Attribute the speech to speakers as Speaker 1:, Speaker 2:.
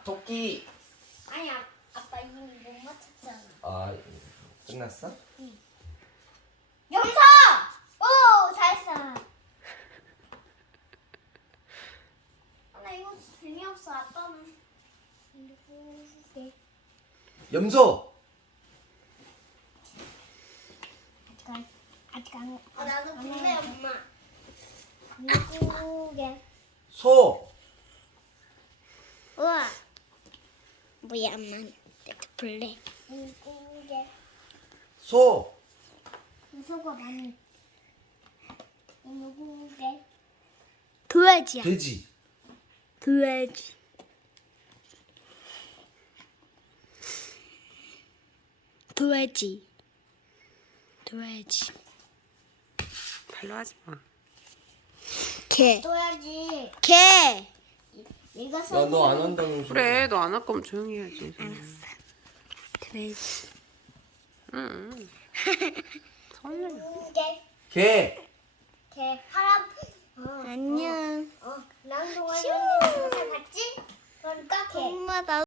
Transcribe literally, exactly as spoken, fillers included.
Speaker 1: 토끼.
Speaker 2: 아니야, 아빠 이미 못 맞췄잖아.
Speaker 1: 아, 끝났어?
Speaker 2: 염소! 오, 잘했어. 아, 나 이거 재미없어. 아빠는 누구게?
Speaker 1: 염소.
Speaker 2: 아직 안, 아직 안. 아, 나도 볼래, 엄마. 누구게?
Speaker 1: 소.
Speaker 2: 우와. 뭐야, 엄마. 내가 볼래. 누구게?
Speaker 1: 소.
Speaker 2: 소가 많이. 누구게? 돼지야.
Speaker 1: 돼지.
Speaker 2: 돼지. 돼지. 돼지.
Speaker 3: 발로 하지 마.
Speaker 2: 개. 돼지. 개. 이거
Speaker 1: 야, 너 안 한다는 소리.
Speaker 3: 그래, 너 안 할 거면 조용히 해야지.
Speaker 2: 돼지.
Speaker 3: 응. 성현이.
Speaker 2: 개.
Speaker 1: 개.
Speaker 2: 개. 파란. 어, 안녕. 어, 난 동아리 언니 동생 봤지? 그러니까 개. 엄마 나.